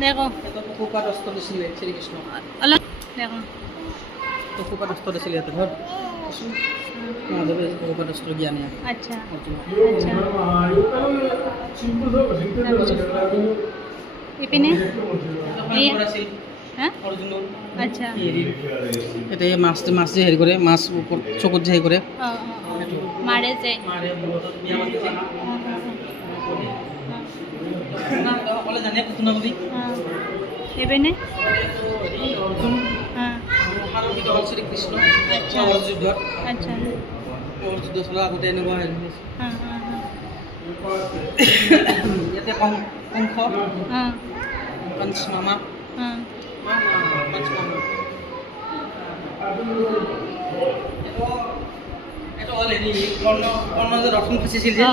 দেখো ফুকা দস্ত দিছিলে শ্রীকৃষ্ণ অলপ দেখো তো ফুকা দস্ত দিছিলে তো ধর মাধবে ফুকা দস্ত জ্ঞানী আচ্ছা অর্জুন আচ্ছা ইপিনে হ্যাঁ অর্জুন আচ্ছা এটা মাছ মাছ যে হেৰি কৰে মাছ চকুত যে হেৰি কৰে মাৰে যে অকলে জানে কুতুনা বুলি ইপিনে অৰ্জুন হ্যাঁ শ্ৰীকৃষ্ণ আচ্ছা যুদ্ধত আচ্ছা যুদ্ধ চলা আগতে এনেকুৱা হেৰি হ্যাঁ হ্যাঁ ইয়াতে কংস হ্যাঁ পঞ্চমামা হ্যাঁ পঞ্চমামা এইটো হ'ল হেৰি কৰ্ণ যে ৰথন ফাঁচিছিল যে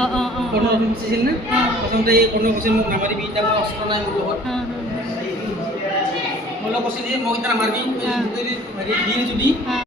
কৰ্ণ ৰথন ফাঁচিছিল নে প্ৰথমতে এই কৰ্ণ কৈছিল মোক নামাৰিবি এতিয়া মই অস্ত্ৰ নাই মোৰ লগত মই কৈছিল যে মই এতিয়া নামাৰিবি হেৰি দিন যদি